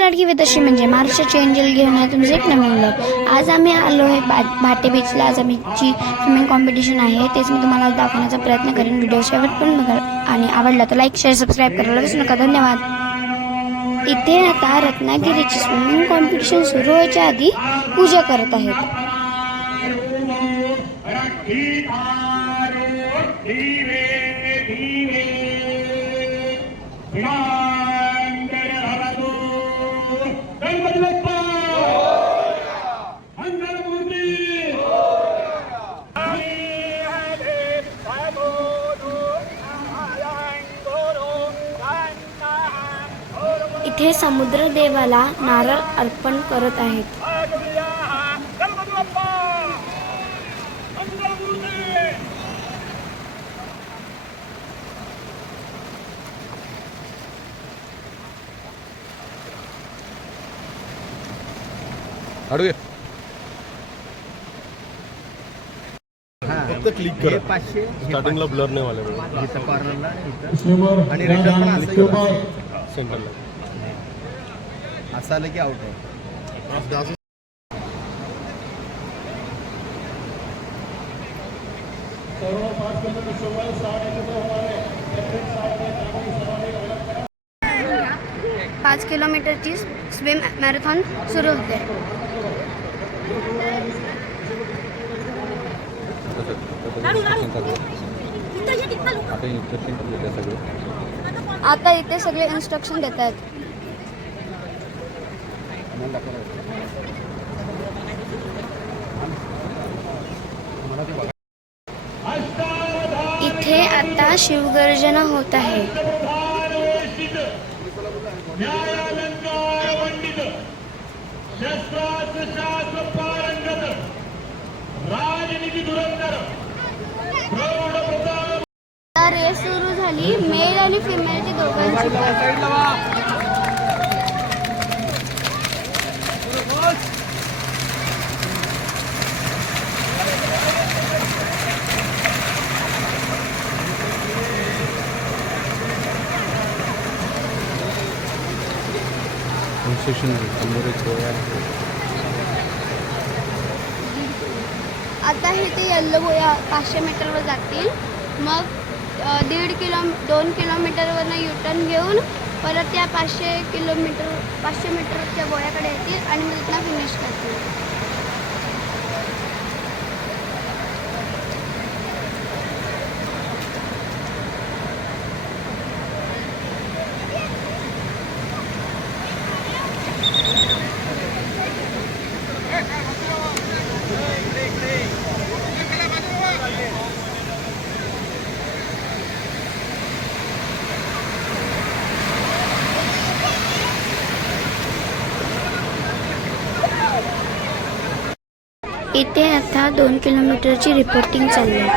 लाडकी विदर्शी म्हणजे महाराष्ट्राची एंजल घेऊन आहे तुमचं एक नवीन व्लॉग. आज आम्ही आलो आहे भाटे बीचला. आज आमची स्विमिंग कॉम्पिटिशन आहे, तेच मी तुम्हाला दाखवण्याचा प्रयत्न करेन. व्हिडिओ शेवट पण बघा आणि आवडला तर लाईक शेअर सबस्क्राईब करायला विसरू नका. धन्यवाद. इथे आता रत्नागिरीची स्विमिंग कॉम्पिटिशन सुरू व्हायच्या आधी पूजा करत आहेत. इथे समुद्र देवाला नारळ अर्पण करत आहेत. फक्त क्लिक करा. 500 स्टार्टिंगला ब्लर नाही वाला इथं कॉर्नरला इथं आणि रिटर्न पण असं सेंटरला असं आलं की आउट आहे. पाच किलोमीटरची स्विम मॅरेथॉन सुरू होते. आता इथे सगळे इन्स्ट्रक्शन देत आहेत. इथे आता शिवगर्जना होत आहे. रेस सुरू झाली. मेल आणि फिमेलची दोघांची. आता हे ते येल्लो बोया 500 मीटरवर जातील. मग 2 किलोमीटरवरनं युटर्न घेऊन परत त्या 500 मीटरच्या बोयाकडे येतील आणि मग तिथनं फिनिश करतील. इथे आता 2 किलोमीटरची रिपोर्टिंग चालली आहे.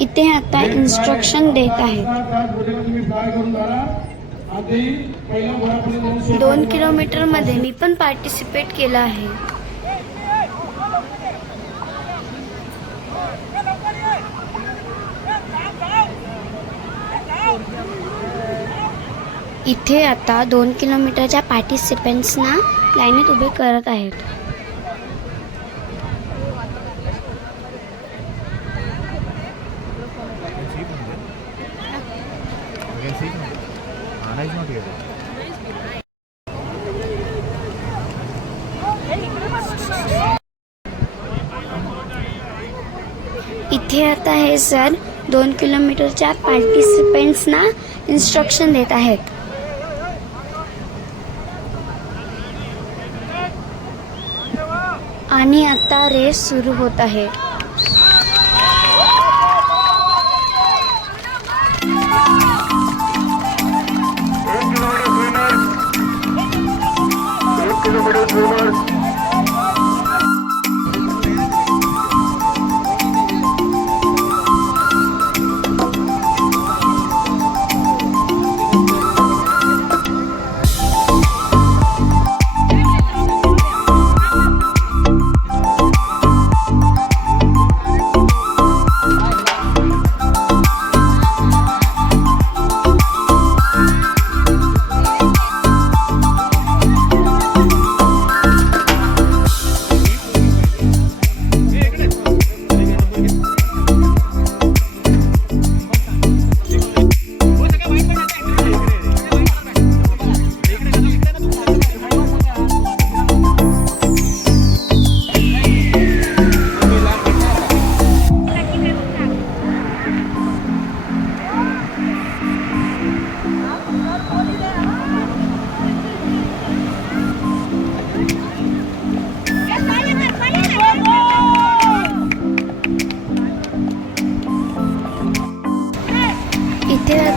इथे आता इन्स्ट्रक्शन देत आहेत. 2 किलोमीटरमध्ये मी पण पार्टिसिपेट केलं आहे. इथे आता 2 किलोमीटरच्या पार्टिसिपेंट्सना लाईनीत उभे करत आहेत. इथे आता हे सर 2 किलोमीटरच्या पार्टिसिपेंट्सना इन्स्ट्रक्शन देत आहेत. आणि आता रेस सुरू होत आहे.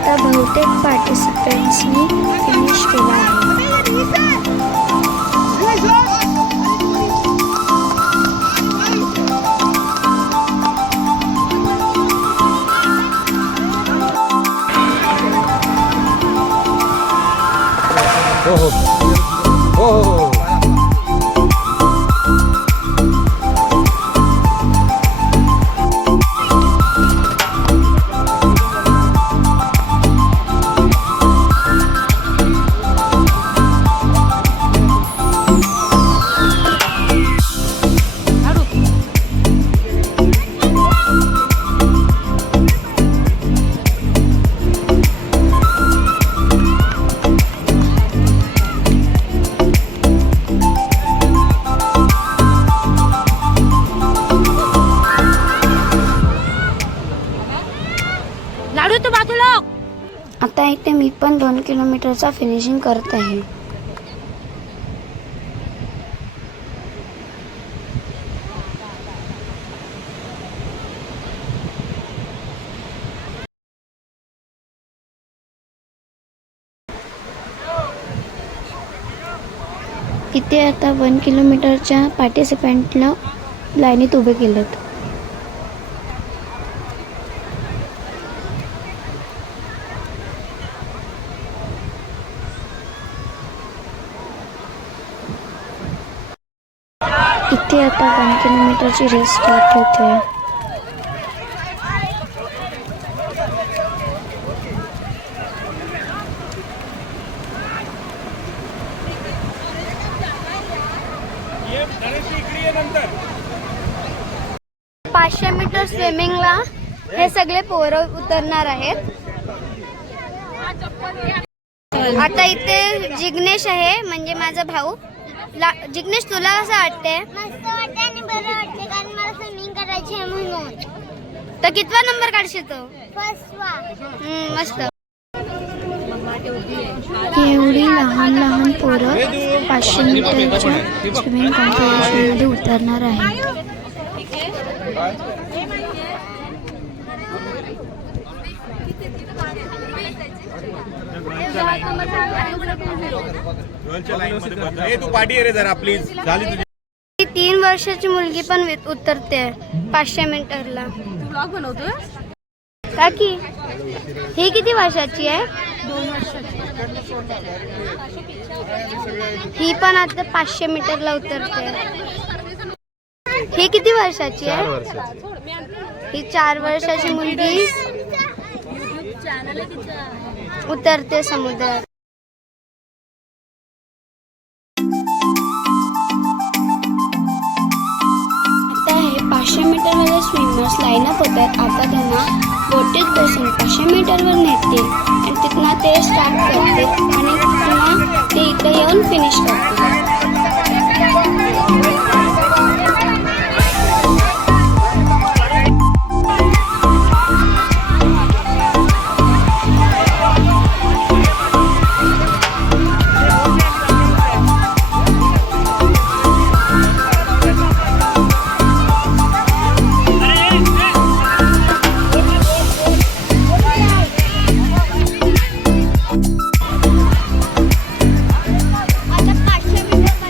आता बहुतेक पार्टिसिपेंट्सनी फिनिश केला आहे. हो हो हो हो. आता इथे मी पण 2 किलोमीटरचा फिनिशिंग करत आहे. इथे आता 1 किलोमीटरच्या पार्टिसिपंटला लाईनीत उभे केलेत. इथे आता 1 किलोमीटरची रेस स्टार्ट होते. पाचशे मीटर स्विमिंगला हे सगळे पोरं उतरणार आहेत. आता इथे जिग्नेश आहे, म्हणजे माझा भाऊ. जिग्नेश, तुला कसं वाटते? मस्त वाटते आणि बरं वाटते, कारण मला स्विमिंग करायची आहे म्हणून. तर कितवा नंबर काढशील तू? फर्स्ट वा. मस्त. एवढी लहान लहान पोरं 500 मीटरच्या स्विमिंग कॉम्पिटिशनमध्ये उतरणार आहे. तू पाठी रे जरा प्लीज. झाली तुझी. 3 वर्षाची मुलगी पण उतरते 500 मीटरला. ब्लॉग बनवतोय काकी, ही किती वर्षाची आहे? 2 वर्षाची. ही पण आता 500 मीटरला उतरते. ही किती वर्षाची आहे? ही 4 वर्षाची मुलगी उतरते समुद्रात. आता हे 500 मीटरवाले स्विमर्स लाईनअप होतात. आता त्यांना बोटीत बसून 500 मीटरवर नेतील आणि तिथनं ते स्टार्ट करतील आणि पुन्हा ते इथे येऊन फिनिश करतील. आता 500 मीटर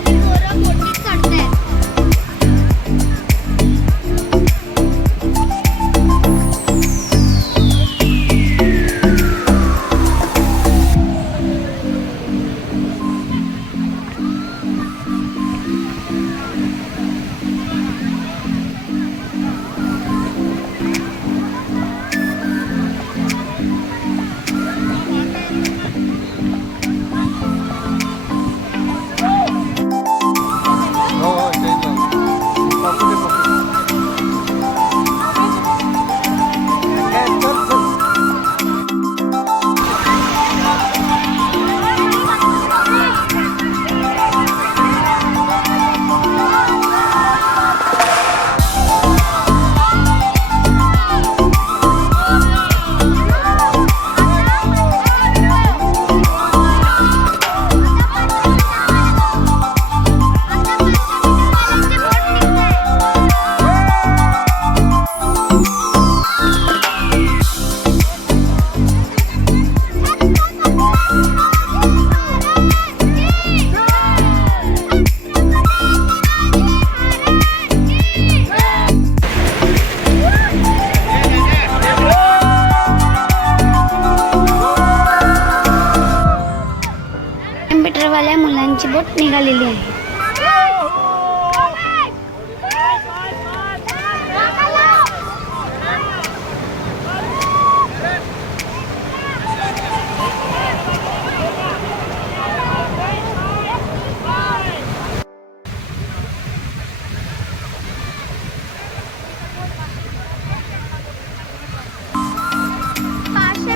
आमची बोट निघालेली आहे.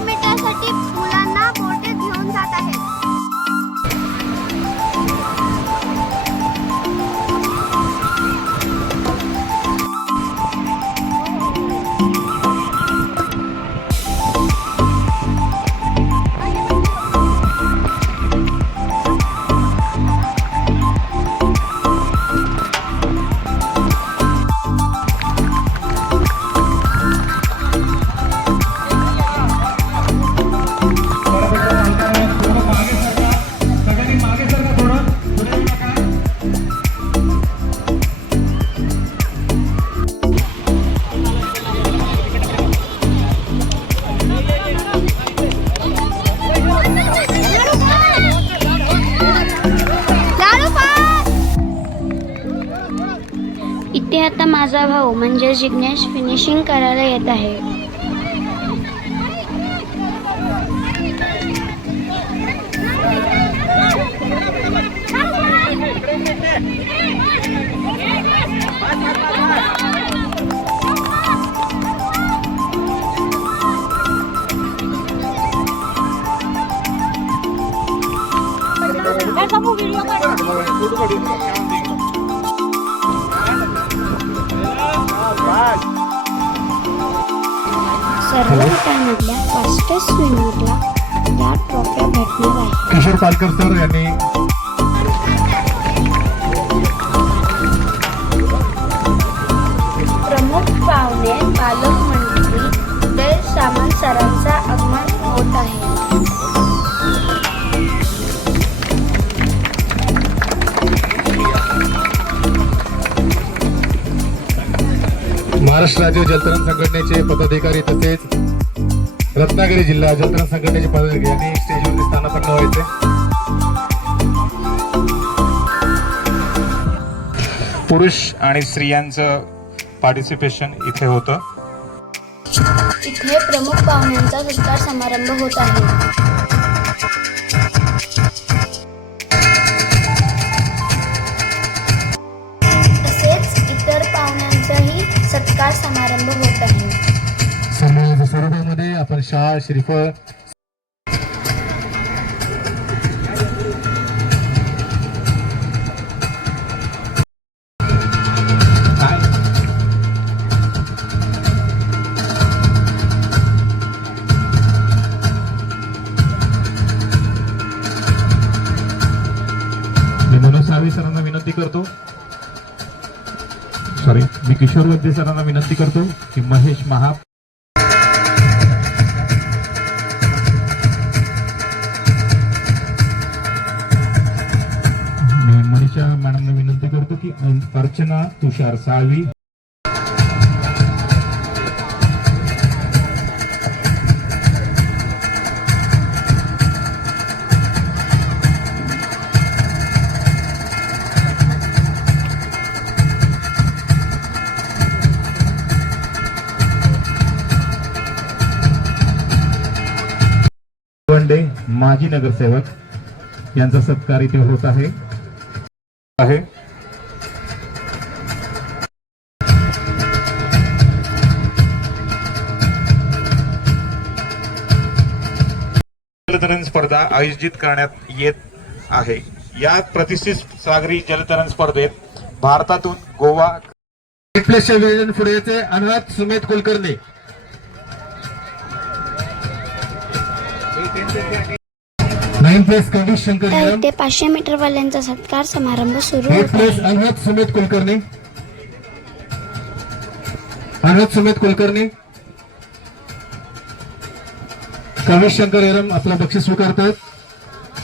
मीटरसाठी मुलांना बोटीत घेऊन जात आहेत. इथे आता माझा भाऊ म्हणजे जिग्नेश फिनिशिंग करायला येत आहे. सर्व गटांमधल्या फास्टेस्ट स्विमरला या ट्रॉफ्या भेटणार आहे. किशोर पालकर सर यांनी प्रमुख पाहुणे पालकमंत्री उदय सामंत सरांचा आगमन होत आहे. महाराष्ट्र राज्य जलतरण संघटनेचे पदाधिकारी तसेच रत्नागिरी जिल्हा जलतरण संघटनेचे पदाधिकारी यांनी स्टेजवरती स्थानापन्न व्हायचे. पुरुष आणि स्त्रियांचं पार्टिसिपेशन इथे होतं. इथे प्रमुख पाहुण्यांचा सत्कार समारंभ होत आहे. तसेच इतर पाहुण्यांचाही सत्कार समारंभ होत आहे. समारंभामध्ये आपण शाल श्रीफळ साळवी सरांना विनंती करतो मी किशोर वैद्य सरांना विनंती करतो की महेश महाप मनीषा मॅडमना विनंती करतो की अर्चना तुषार साळवी माजी नगरसेवक यांचा सत्कार इथे होत आहे. जलतरण स्पर्धा आयोजित करण्यात येत आहे. या प्रतिष्ठित सागरी जलतरण स्पर्धेत भारतातून गोवा पुढे अनाथ सुमेध कुलकर्णी तर इथे 500 मीटर वाल्यांचा सत्कार समारंभ सुरू होत अनाथ सुमेध कुलकर्णी कविश शंकर एरम आपला बक्षीस स्वीकारतात.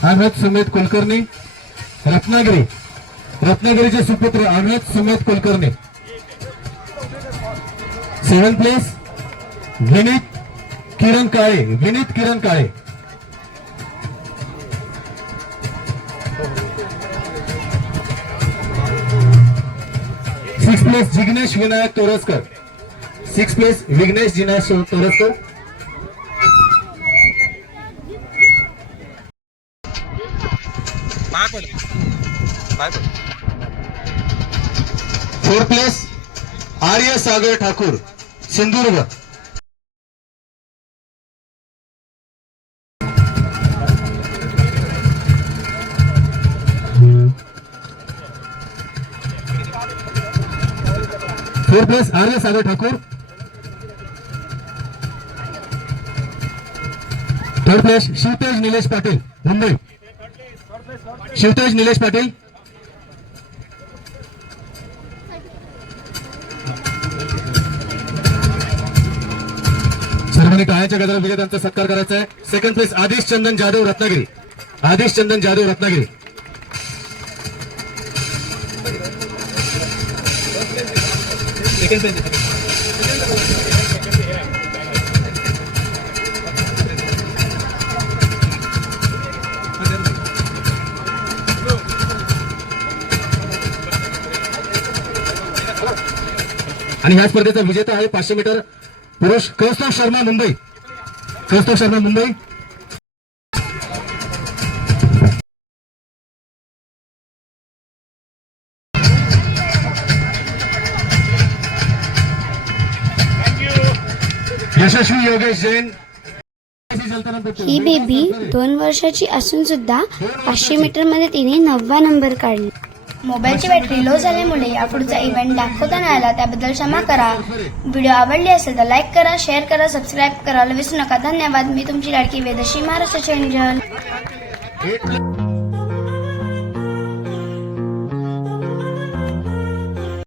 अनाथ सुमेध कुलकर्णी रत्नागिरीचे सुपुत्र अनाथ Sumedh Kulkarni. 7th place Vineet Kiran Kale place Jignesh Vinayak Toraskar. 6 place Vighnesh Jignesh Toraskar. पाय पड 4 place Arya Sagar Thakur Sindhudurg. Four place Arya Sagar Thakur. Third place Shivtej Nilesh Patil Mumbai. Shivtej Nilesh Patil. सर्वांनी टाळ्यांच्या गजरात विजेत्यांचा सत्कार करायचा आहे. Second place Aadish Chandan Jadhav Ratnagiri. आदिश चंदन जाधव रत्नागिरी. आणि ह्या स्पर्धेचा विजेता आहे 500 मीटर पुरुष कौस्तुभ शर्मा मुंबई. कौस्तुभ शर्मा मुंबई. यशस्वी योगेश जैन. ही बेबी 2 वर्षाची असून सुद्धा 500 मीटर मध्ये तिने 9वा नंबर काढला. मोबाईलची बॅटरी लो झाल्यामुळे यापुढचा इव्हेंट दाखवता नाही आला, त्याबद्दल क्षमा करा. व्हिडिओ आवडली असेल तर लाईक करा, शेअर करा, सबस्क्राईब करायला विसरू नका. धन्यवाद. मी तुमची लाडकी वेदश्री महाराष्ट्र चॅनल.